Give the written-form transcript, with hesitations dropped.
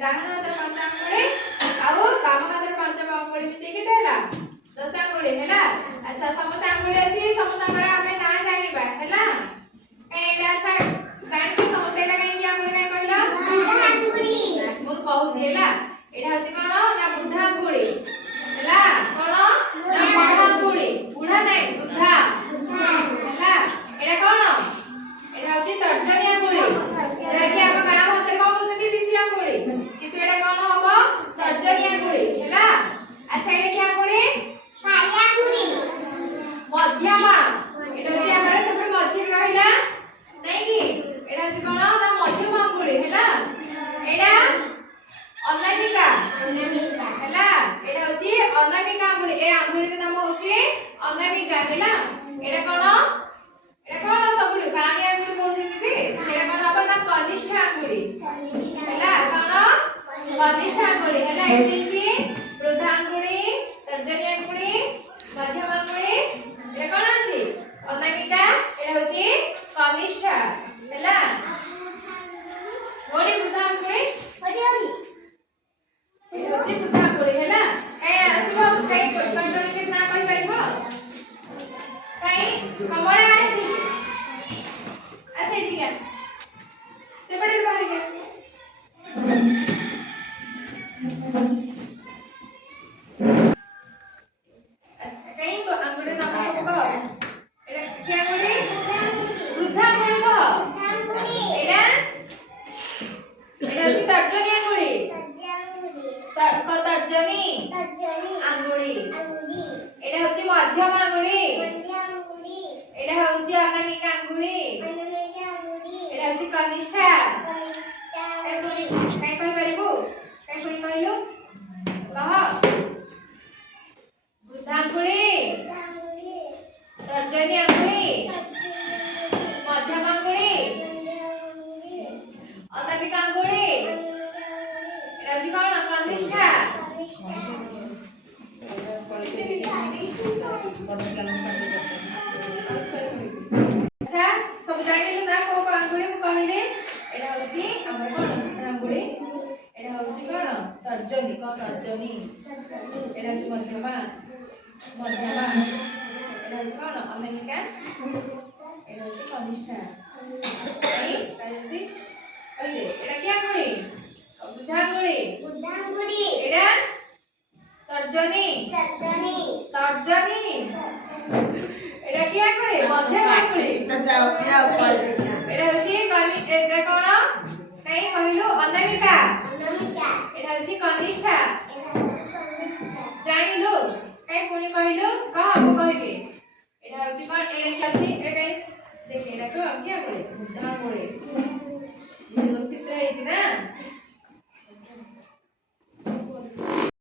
डाहाण हाथ 5 आंगुली आउ बाम हाथ 5 आंगुली मिसे के देला 10 आंगुली हैला। अच्छा समस्त आंगुली अछि समस्त पर हमें ना जानिबा हैला एडा अच्छा जानि समस्त एडा कहीं की आंगुली काय कहला बुढ़ा आंगुली मु कहू हैला एडा होछि कोन ना बुढ़ा आंगुली हैला कोन ना बुढ़ा आंगुली बुढ़ा नहीं बुढ़ा हैला एडा कोन एडा होछि तर्जनी आंगुली जे कि हम गांव भाषा को कहउछथि बिसी आंगुली किंतु एडा कोन हबो तर्जनी आंगुली हैला। अच्छा एडा की आंगुली सारी आंगुली मध्यमा एडा होछि हमर सब मझी रहिला नहीं कि एडा होछि कोन ना मध्यमा आंगुली हैला एडा अनामिका हैला एडा होछि अनामिका आंगुली ए आंगुली रे नाम होछि अनामिका हैला एडा कोन सब कानी आंगुली कहउछथि कि सेडा कोन अब ना कनिष्ठ आंगुली हैला कोन कनिष्ठ आंगुली हैला एडी छी वृद्धा आंगुली तर्जनी आंगुली मध्यम आंगुली एडा कोन अछि अनामिका एडा होछि कनिष्ठ हैला ओडी वृद्धा आंगुली ओडी ओडी एडा होछि वृद्धा आंगुली हैला ए आसीबो कई कंट्रोल के ना कहि परिबो कई कमला आइ थी ऐसे ठीक है से बड़े बाहर कैसे कहीं तो आंगुली नाम सब कह एडा क्या आंगुली वृद्धा आंगुली कह एडा एडा होछि तर्जनी आंगुली तर्जनी आंगुली एडा होछि मध्यम आंगुली एडा होछि अनामिका आंगुली एडा होछि कनिष्ठा आंगुली काई कहि परिबो काई पुनी कहलु कह वृद्धा आंगुली तर्जनी आंगुली मध्यम आंगुली अनामिका आंगुली एडा होछि कोन कनिष्ठा अच्छा सब जानिलु ना को आंगुली मु कहिले एडा होछि हमर कोन आंगुली एडा होछि कोन तर्जनी को तर्जनी एडा होछि मध्यमा एडा होछि कोन अनामिका एडा होछि कनिष्ठा ए कायति कहिले एडा की आंगुली बुढ़ा आंगुली एडा तर्जनी तर्जनी एडा की आंगुली मध्यम आंगुली एडा होछि एडा कोन काई कहलु अनामिका एडा होछि कनिष्ठा जानिलु काई पुनी कहलु कह मु कहबी एडा होछि कोन एडा की अछि एडा देख एडा को की आंगुली बुढ़ा आंगुली ये सब चित्र है ना।